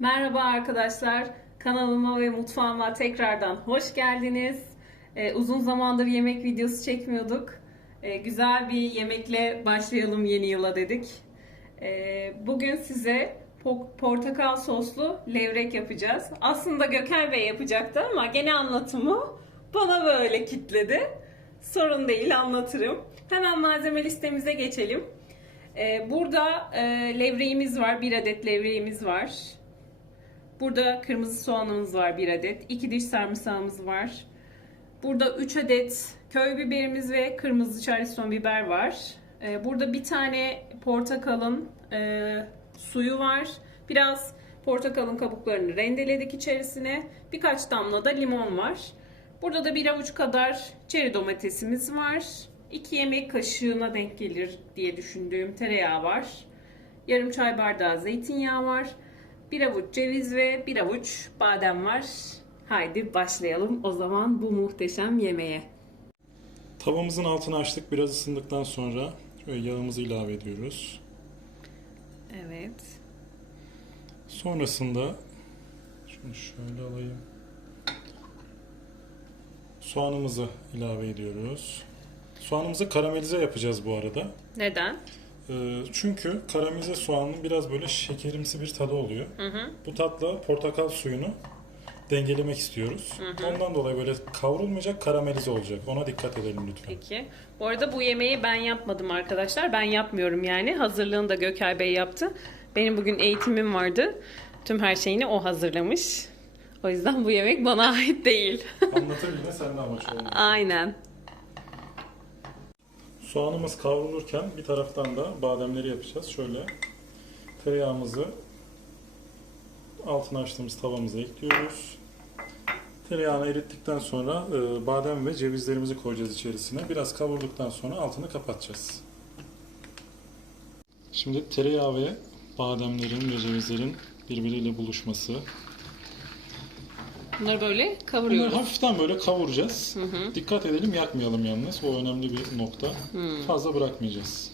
Merhaba arkadaşlar. Kanalıma ve mutfağıma tekrardan hoş geldiniz. Ee, uzun zamandır yemek videosu çekmiyorduk. Ee, güzel bir yemekle başlayalım yeni yıla dedik. Ee, bugün size po- portakal soslu levrek yapacağız. Aslında Gökhan Bey yapacaktı ama gene anlatımı bana böyle kitledi. Sorun değil anlatırım. Hemen malzeme listemize geçelim. Ee, burada e, levreğimiz var. Bir adet levreğimiz var. Burada kırmızı soğanımız var bir adet. 2 diş sarımsağımız var. Burada 3 adet köy biberimiz ve kırmızı charleston biber var. Ee, burada bir tane portakalın e, suyu var. Biraz portakalın kabuklarını rendeledik içerisine. Birkaç damla da limon var. Burada da bir avuç kadar çeri domatesimiz var. 2 yemek kaşığına denk gelir diye düşündüğüm tereyağı var. Yarım çay bardağı zeytinyağı var. Bir avuç ceviz ve bir avuç badem var. Haydi başlayalım o zaman bu muhteşem yemeğe. Tavamızın altını açtık. Biraz ısındıktan sonra şöyle yağımızı ilave ediyoruz. Evet. Sonrasında şunu şöyle alayım. Soğanımızı ilave ediyoruz. Soğanımızı karamelize yapacağız bu arada. Neden? Ee, Çünkü karamelize soğanın biraz böyle şekerimsi bir tadı oluyor. Hı hı. Bu tatla portakal suyunu dengelemek istiyoruz. Ondan dolayı böyle kavrulmayacak karamelize olacak. Ona dikkat edelim lütfen. Peki. Bu arada bu yemeği ben yapmadım arkadaşlar. Ben yapmıyorum yani. Hazırlığını da Gökay Bey yaptı. Benim bugün eğitimim vardı. Tüm her şeyini o hazırlamış. O yüzden bu yemek bana ait değil. Anlatır yine sende amaç oldu. Aynen. Soğanımız kavrulurken bir taraftan da bademleri yapacağız. Şöyle tereyağımızı altına açtığımız tavamıza ekliyoruz. Tereyağını erittikten sonra e, badem ve cevizlerimizi koyacağız içerisine. Biraz kavurduktan sonra altını kapatacağız. Şimdi tereyağı ve bademlerin ve cevizlerin birbiriyle buluşması. Bunları böyle Bunları kavuruyoruz. hafiften böyle kavuracağız. Dikkat edelim yakmayalım yalnız. O önemli bir nokta. Fazla bırakmayacağız.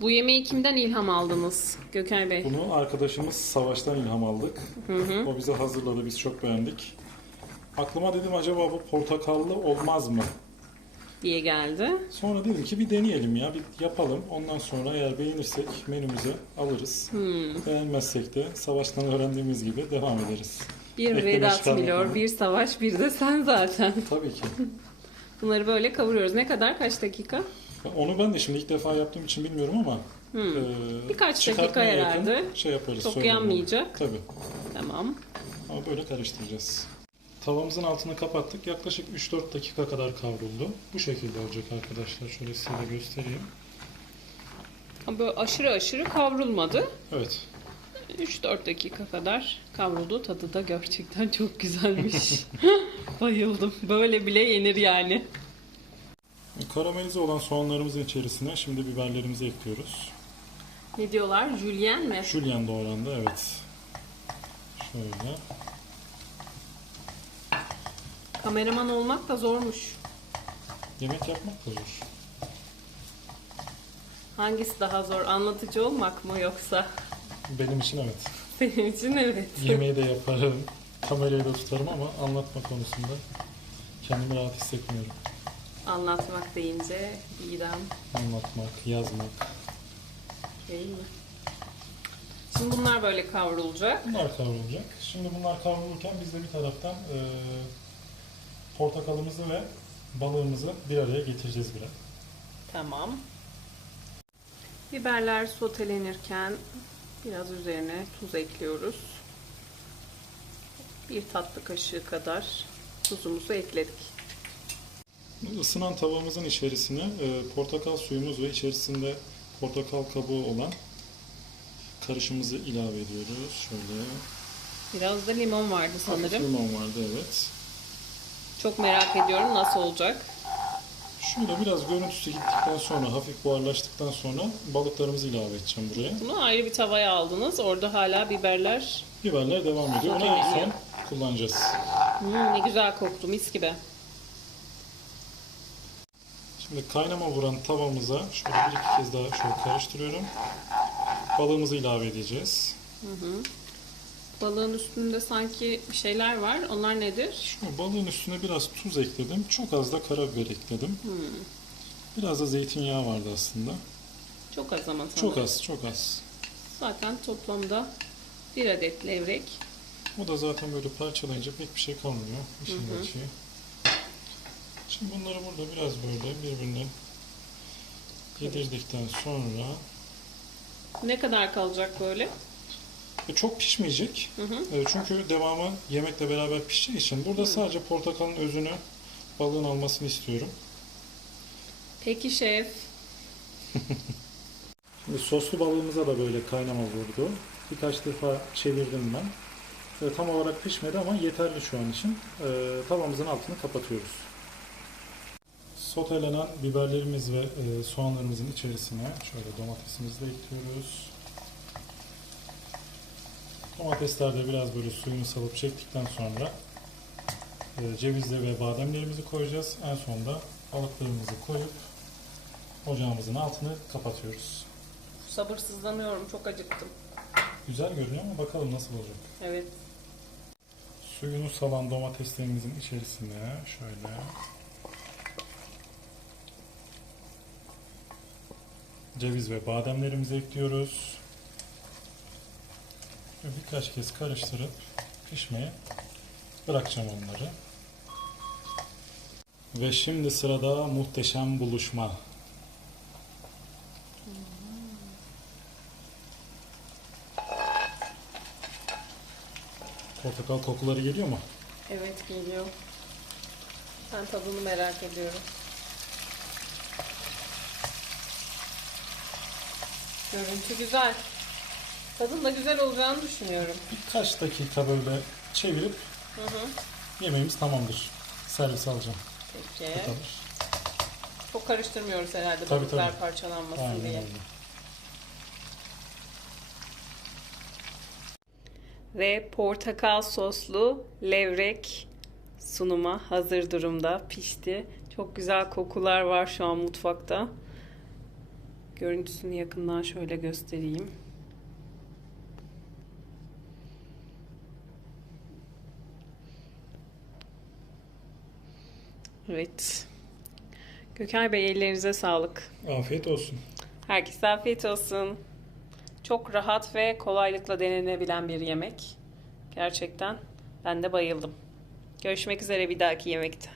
Bu yemeği kimden ilham aldınız Gökay Bey? Bunu arkadaşımız Savaş'tan ilham aldık. O bize hazırladı, biz çok beğendik. Aklıma dedim acaba bu portakallı olmaz mı? diye geldi. Sonra dedim ki bir deneyelim ya, bir yapalım. Ondan sonra eğer beğenirsek menümüze alırız. Beğenmezsek de Savaş'tan öğrendiğimiz gibi devam ederiz. Bir Vedat çıkarma Milor, bir Savaş, bir de sen zaten. Tabii ki. Bunları böyle kavuruyoruz. Ne kadar? Kaç dakika? Onu ben de şimdi ilk defa yaptığım için bilmiyorum ama e, Birkaç çıkartmaya dakika yakın herhalde. Şey yaparız. Çok söylerim. yanmayacak. Tabii. Tamam. Ama böyle karıştıracağız. Tavamızın altını kapattık. Yaklaşık 3-4 dakika kadar kavruldu. Bu şekilde olacak arkadaşlar. Şöyle size de göstereyim. Ama böyle aşırı aşırı kavrulmadı. Evet. 3-4 dakika kadar kavruldu. Tadı da gerçekten çok güzelmiş. Bayıldım. Böyle bile yenir yani. Karamelize olan soğanlarımızın içerisine şimdi biberlerimizi ekliyoruz. Ne diyorlar? Julien mi? Julian doğrandı evet. Şöyle. Kameraman olmak da zormuş. Yemek yapmak da zor. Hangisi daha zor? Anlatıcı olmak mı yoksa? Benim için evet. Senin için evet. Yemeği de yaparım. Kamerayı da tutarım ama anlatma konusunda kendimi rahat hissetmiyorum. Anlatmak deyince idam Anlatmak, yazmak. değil mi? Şimdi bunlar böyle kavrulacak. Bunlar kavrulacak. Şimdi bunlar kavrulurken biz de bir taraftan e, portakalımızı ve balığımızı bir araya getireceğiz biraz. Tamam. Biberler sotelenirken biraz üzerine tuz ekliyoruz. Bir tatlı kaşığı kadar tuzumuzu ekledik. Isınan tavamızın içerisine e, portakal suyumuz ve içerisinde portakal kabuğu olan karışımımızı ilave ediyoruz. Şöyle. Biraz da limon vardı Hafif sanırım. limon vardı evet. Çok merak ediyorum nasıl olacak. Şöyle biraz görüntüsü gittikten sonra, hafif buharlaştıktan sonra balıklarımızı ilave edeceğim buraya. Bunu ayrı bir tavaya aldınız. Orada hala biberler. Biberler devam ediyor. Onu en son kullanacağız. Hmm, ne güzel koktu mis gibi. Şimdi kaynama vuran tavamıza şöyle bir iki kez daha şöyle karıştırıyorum. Balığımızı ilave edeceğiz. Balığın üstünde sanki bir şeyler var. Onlar nedir? Şu balığın üstüne biraz tuz ekledim. Çok az da karabiber ekledim. Biraz da zeytinyağı vardı aslında. Çok az ama Çok sanırım. az, çok az. Zaten toplamda bir adet levrek. O da zaten böyle parçalayınca pek bir şey kalmıyor. İşin Hı hı. Şimdi bunları burada biraz böyle birbirine yedirdikten sonra Ne kadar kalacak böyle? E, çok pişmeyecek. Hı hı. E, Çünkü devamı yemekle beraber pişeceği için burada sadece portakalın özünü balığın almasını istiyorum. Peki şef. Şimdi soslu balığımıza da böyle kaynama vurdu. Birkaç defa çevirdim ben. E, tam olarak pişmedi ama yeterli şu an için. E, tavamızın altını kapatıyoruz. Sotelenen biberlerimiz ve e, soğanlarımızın içerisine şöyle domatesimizi de ekliyoruz. Domatesler de biraz böyle suyunu salıp çektikten sonra e, cevizli ve bademlerimizi koyacağız. En sonunda balıklarımızı koyup ocağımızın altını kapatıyoruz. Sabırsızlanıyorum. Çok acıktım. Güzel görünüyor ama bakalım nasıl olacak. Evet. Suyunu salan domateslerimizin içerisine şöyle ceviz ve bademlerimizi ekliyoruz. Ve birkaç kez karıştırıp pişmeye bırakacağım onları. Ve şimdi sırada muhteşem buluşma. Portakal kokuları geliyor mu? Evet geliyor. Ben tadını merak ediyorum. Görüntü güzel. Tadın da güzel olacağını düşünüyorum. Birkaç dakika böyle çevirip Hı hı. yemeğimiz tamamdır. Servis alacağım. Peki. Bu kadar. Çok karıştırmıyoruz herhalde Tabii, balıklar tabii. parçalanmasın Aynen diye. öyle. Ve portakal soslu levrek sunuma hazır durumda pişti. Çok güzel kokular var şu an mutfakta. Görüntüsünü yakından şöyle göstereyim. Evet. Gökay Bey ellerinize sağlık. Afiyet olsun. Herkese afiyet olsun. Çok rahat ve kolaylıkla denenebilen bir yemek. Gerçekten ben de bayıldım. Görüşmek üzere bir dahaki yemekte.